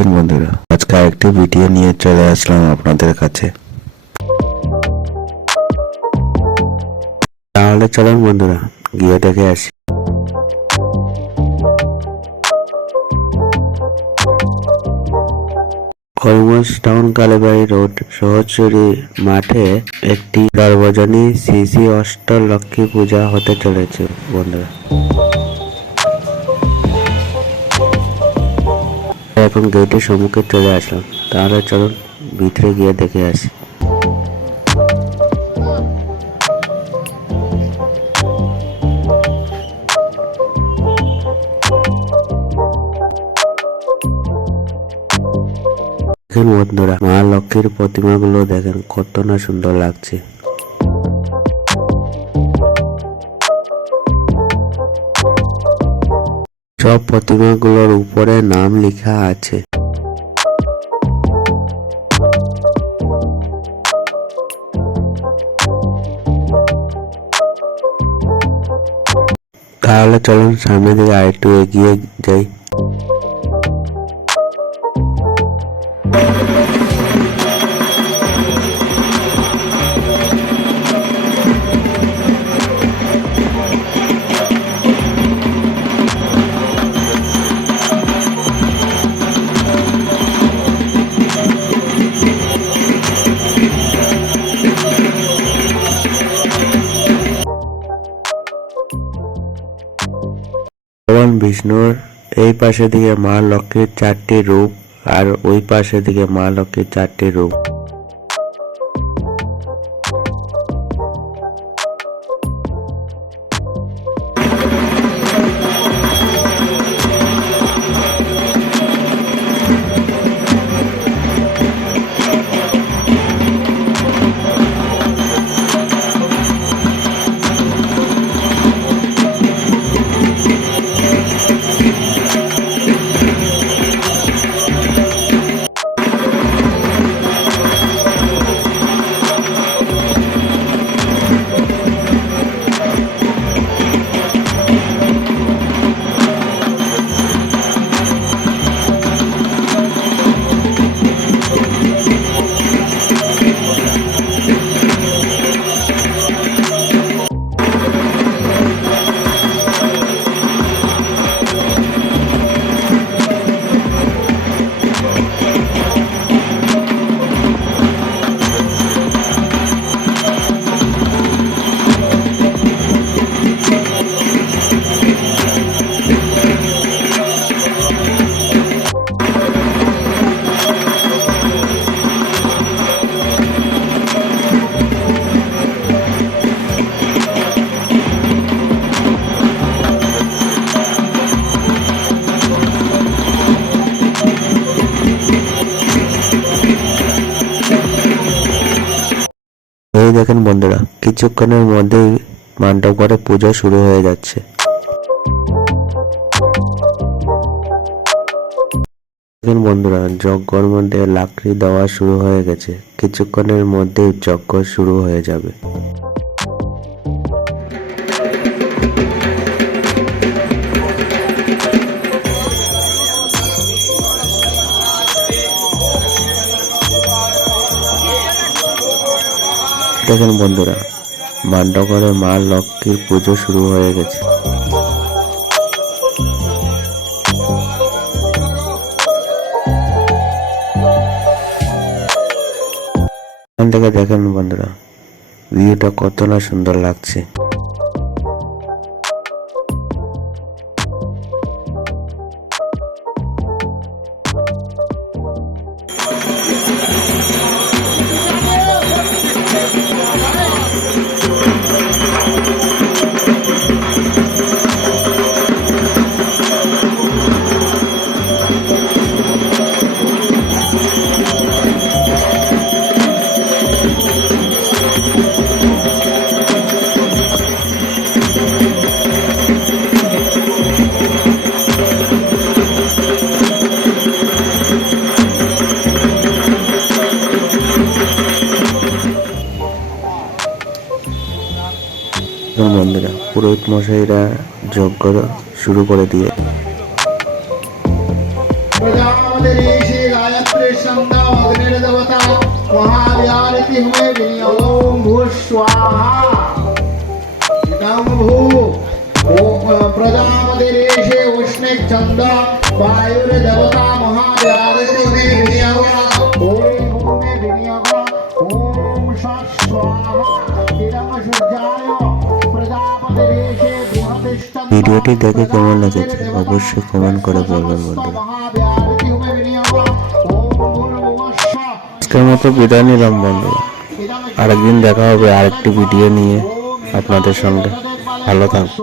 আছেন বন্ধুরা? আজকে আরেকটি ভিডিও নিয়ে চলে আসলাম আপনাদের কাছে। তাহলে চলুন বন্ধুরা গিয়ে দেখে আসি। অলমোস্ট টাউন কালীবাড়ি রোড সহচরী মাঠে একটি সর্বজনীন শ্রী অষ্টলক্ষ্মী পূজা হতে চলেছে বন্ধুরা। এখন গেটের সম্মুখে চলে আসলাম। তাহলে চলুন ভিতরে গিয়ে দেখে আসি। দেখেন বন্ধুরা, মা লক্ষ্মীর প্রতিমাগুলো দেখেন কত না সুন্দর লাগছে। সব প্রতিমাগুলোর উপরে নাম লেখা আছে। তাহলে চলুন সামনের দিকে আরেকটু এগিয়ে যাই। ভগবান বিষ্ণুর এই পাশে দিকে মা লক্ষ্মীর 4টি রূপ আর ওই পাশে দিকে মা লক্ষ্মীর 4টি রূপ। এই দেখেন বন্ধুরা, কিছুক্ষণের মধ্যেই মণ্ডপ ঘরে পুজো শুরু হয়ে যাচ্ছে। দেখেন বন্ধুরা, যজ্ঞের মধ্যে লাকড়ি দেওয়া শুরু হয়ে গেছে। কিছুক্ষণের মধ্যেই যজ্ঞ শুরু হয়ে যাবে। দেখেন বন্ধুরা, মণ্ডপ ঘরে মা লক্ষ্মীর পুজো শুরু হয়ে গেছে। এখান থেকে দেখেন বন্ধুরা, ভিউটা কত না সুন্দর লাগছে। বন্ধুরা, পুরোহিত মশাইরা যজ্ঞ শুরু করে দিয়ে प्रजापतिरीशे गायत्री छंदा अग्निर्देवता महाव्यारति हमें विनियोग भूस्वाहा इदं भू प्रजापतिरीशे उष्णे छंदा वायुर्देवता महाव्यारति हमें विनियोग ओम विनियोग ओम स्वाहा इदं शुद्धाय प्रजापतिरीशे बृहतिष्ठं ভিডিওটি দেখে কেমন লেগেছে অবশ্যই কমেন্ট করে বলবেন বন্ধুরা। আজকের মতো বিদায় নিলাম বন্ধুরা, আরেকদিন দেখা হবে আরেকটি ভিডিও নিয়ে আপনাদের সঙ্গে। ভালো থাকবেন।